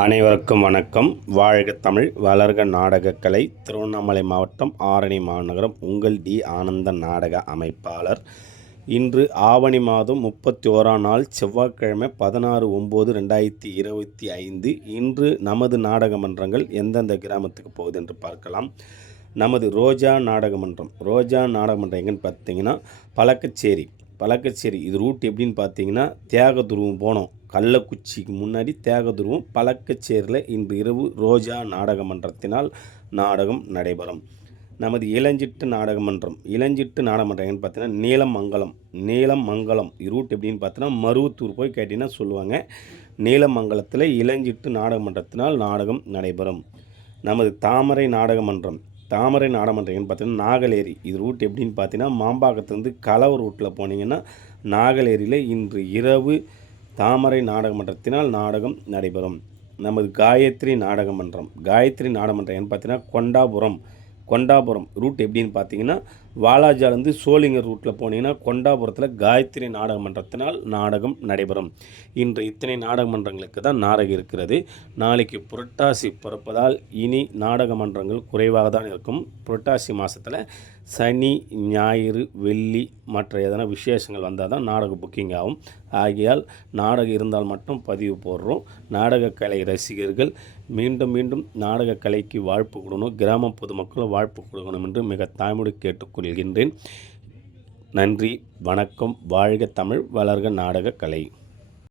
அனைவருக்கும் வணக்கம். வாழ்க தமிழ், வளர்க நாடகக்கலை. திருவண்ணாமலை மாவட்டம் ஆரணி மாநகரம். உங்கள் டி. ஆனந்தன் நாடக அமைப்பாளர். இன்று ஆவணி மாதம் 31ஆம் நாள் செவ்வாய்க்கிழமை 16/9/2025. இன்று நமது நாடக மன்றங்கள் எந்தெந்த கிராமத்துக்கு போகுது என்று பார்க்கலாம். நமது ரோஜா நாடகமன்றம் எங்கன்னு பார்த்தீங்கன்னா பழக்கச்சேரி. இது ரூட் எப்படின்னு பார்த்தீங்கன்னா, தியாகதுருவம் போனோம், கள்ளக்குச்சிக்கு முன்னாடி தியாகதுருவம், பழக்கச்சேரியில் இன்று இரவு ரோஜா நாடக மன்றத்தினால் நாடகம் நடைபெறும். நமது இளஞ்சிட்டு நாடகமன்றம் எங்கன்னு பார்த்தீங்கன்னா, நீலமங்கலம் ரூட் எப்படின்னு பார்த்தீங்கன்னா, மருவத்தூர் போய் கேட்டிங்கன்னா சொல்லுவாங்க. நீலமங்கலத்தில் இளஞ்சிட்டு நாடகமன்றத்தினால் நாடகம் நடைபெறும். நமது தாமரை நாடகமன்றம் எங்கன்னு பார்த்தீங்கன்னா, நாகலேரி. இது ரூட் எப்படின்னு பார்த்தீங்கன்னா, மாம்பாக்கத்துலேருந்து கலவர் ரூட்டில் போனீங்கன்னா நாகலேரியில் இன்று இரவு தாமரை நாடகமன்றத்தினால் நாடகம் நடைபெறும். நமது காயத்ரி நாடகமன்றம் எங்கன்னு பார்த்தீங்கன்னா, கொண்டாபுரம் ரூட் எப்படின்னு பார்த்தீங்கன்னா, வாலாஜாலேருந்து சோளிங்கர் ரூட்டில் போனீங்கன்னா கொண்டாபுரத்தில் காயத்ரி நாடகமன்றத்தினால் நாடகம் நடைபெறும். இன்று இத்தனை நாடகமன்றங்களுக்கு தான் நாடகம் இருக்கிறது. நாளைக்கு புரட்டாசி பிறப்பதால் இனி நாடகமன்றங்கள் குறைவாக தான் இருக்கும். புரட்டாசி மாதத்தில் சனி, ஞாயிறு, வெள்ளி மற்ற எதனா விசேஷங்கள் வந்தால் தான் நாடக புக்கிங் ஆகும். ஆகையால் நாடகம் இருந்தால் மட்டும் பதிவு போடுறோம். நாடகக்கலை ரசிகர்கள் மீண்டும் நாடகக்கலைக்கு வாழ்ப்பு கொடுக்கணும், கிராம பொதுமக்களும் வாழ்ப்பு கொடுக்கணும் என்று மிக தாய்மொழி கேட்டுக்கொள்கின்றேன். நன்றி, வணக்கம். வாழ்க தமிழ், வளர்க நாடகக்கலை.